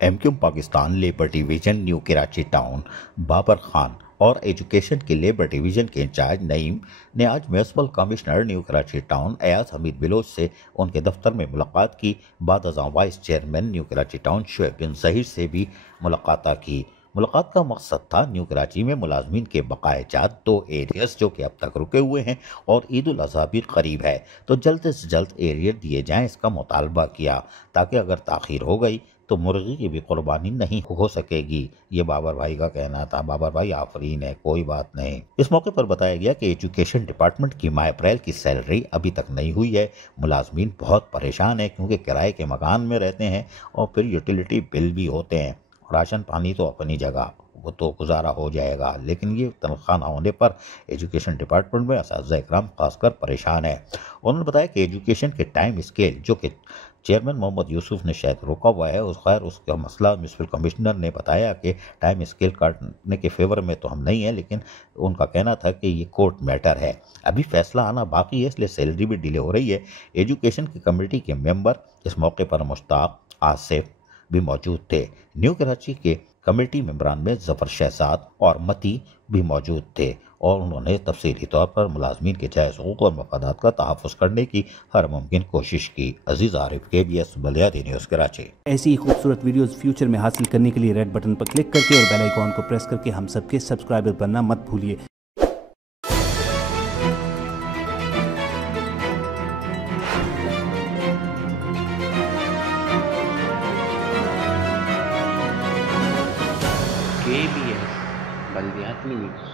MQM Pakistan labour division new Karachi town Babar Khan और education के labour division के इंचार्ज नईम ने आज municipal commissioner new Karachi town Ayaz Hameed Baloch से उनके दफ्तर में मुलाकात की। बाद अज़ां vice chairman new Karachi town Shoaib bin Zaheer से भी मुलाकात की। मुलाकात का मकसद था न्यू कराची में मुलाजमीन के बकाए जात 2 एरियर्स जो कि अब तक रुके हुए हैं और ईद उल अज़हा भी करीब है तो जल्द से जल्द एरियर दिए जाएं, इसका मुतालबा किया ताकि अगर ताख़ीर हो गई तो मुर्गी की भी कुर्बानी नहीं हो सकेगी। ये बाबर भाई का कहना था। बाबर भाई आफरीन है, कोई बात नहीं। इस मौके पर बताया गया कि एजुकेशन डिपार्टमेंट की माह अप्रैल की सैलरी अभी तक नहीं हुई है। मुलाजमीन बहुत परेशान है क्योंकि किराए के मकान में रहते हैं और फिर यूटिलिटी बिल भी होते हैं। राशन पानी तो अपनी जगह, वो तो गुजारा हो जाएगा, लेकिन ये तनख्वाह ना होने पर एजुकेशन डिपार्टमेंट में असातिज़ा इकराम खासकर परेशान है। उन्होंने बताया कि एजुकेशन के टाइम स्केल जो कि चेयरमैन मोहम्मद यूसुफ ने शायद रोका हुआ है, उसका मसला म्यूनसिपल कमिश्नर ने बताया कि टाइम स्केल काटने के फेवर में तो हम नहीं हैं, लेकिन उनका कहना था कि ये कोर्ट मैटर है, अभी फैसला आना बाकी है, इसलिए सैलरी भी डिले हो रही है। एजुकेशन की कमेटी के मेंबर इस मौके पर मुश्ताक, आसिफ भी मौजूद थे। न्यू कराची के कमेटी मेंबरान में जफर शहजाद और मती भी मौजूद थे और उन्होंने तफसीली तौर पर मुलाजमीन के जायज़ हुकूक और मफादात का तहफ़्फ़ुज़ करने की हर मुमकिन कोशिश की। अजीज़ आरिफ, KBS बुनियादी न्यूज़ कराची। ऐसी ही खूबसूरत वीडियोस फ्यूचर में हासिल करने के लिए रेड बटन पर क्लिक करके और बेल आइकॉन को प्रेस करके हम सबके सब्सक्राइबर बनना मत भूलिए। KBS बल्दियाती न्यूज़।